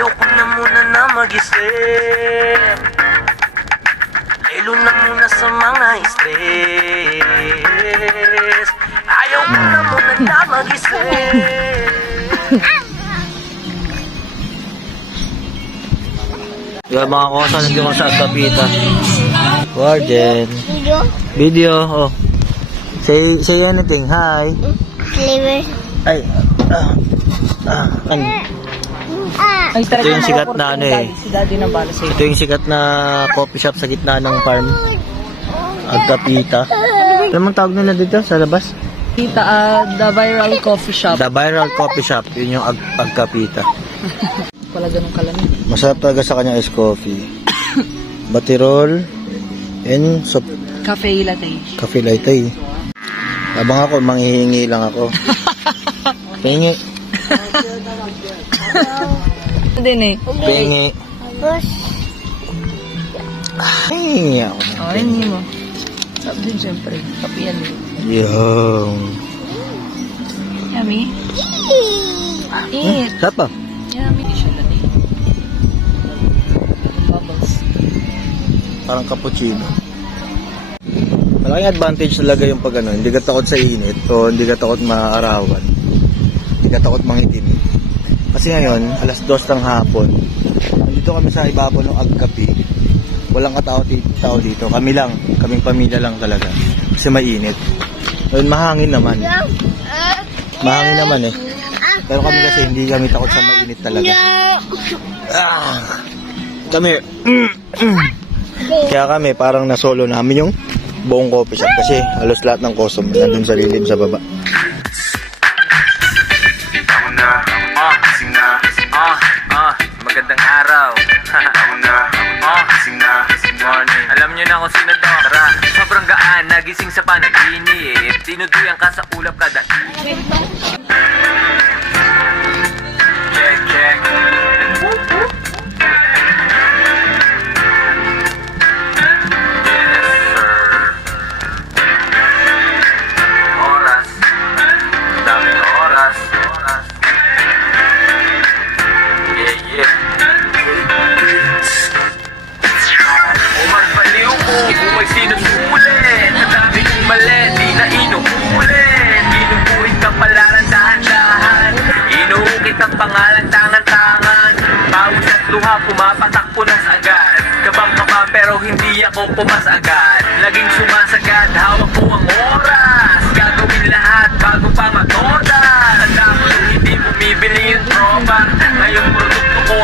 Ayoko na muna na mag-isip, lalo na muna sa mga stress. Ayoko na muna na mag-isip. Yung mga kosa nandiyo ko sa Agkapita. Warden. Video. Oh. Say anything. Hi. Flavor. Ay. Ay, Ito yung sikat na ano eh. Si daddy na bala sa'yo. Ito yung sikat na coffee shop sa gitna ng farm. Agkapita. Ano mong tawag nila dito sa labas? Kita, the viral coffee shop. The Viral Coffee Shop. Yun yung Agkapita. Wala ganun kalamig. Masarap talaga sa kanya is coffee. Batirol and Cafe latte. cafe latte. Abang ako, manghihingi lang ako. Pingi. Din eh. Pingi. Hingi ako. Oh, hindi mo. Sarap din siyempre. Kape yan eh. Yung. Yummy. Eat. Sarap pa. Yummy. Siya latte. Bubbles. Parang cappuccino. Malaking advantage talaga yung pag ano, hindi ka takot sa init o hindi ka takot maarawan. Hindi ka takot mangitim. Kasi ngayon, alas 2 ng hapon, nandito kami sa ibabaw ng Agkapi. Walang katao dito. Kami lang, kaming pamilya lang talaga. Kasi mainit. Ngayon, mahangin naman. Mahangin naman eh. Pero kami kasi hindi kami takot sa mainit talaga. Come here. Kaya kami parang nasolo namin yung buong coffee shop kasi halos lahat ng customer nandun sa lilim sa baba. Magandang araw. Morning. Alam niyo na kung sino to. Tara, sobrang gaan, nagising sa panaginip. Dinuduyan ka sa ulap kada. Check, check. Ang pangalan tangan-tangan, bawat at luha pumapatak po na agad. Kabang-kaba pero hindi ako pumas agad.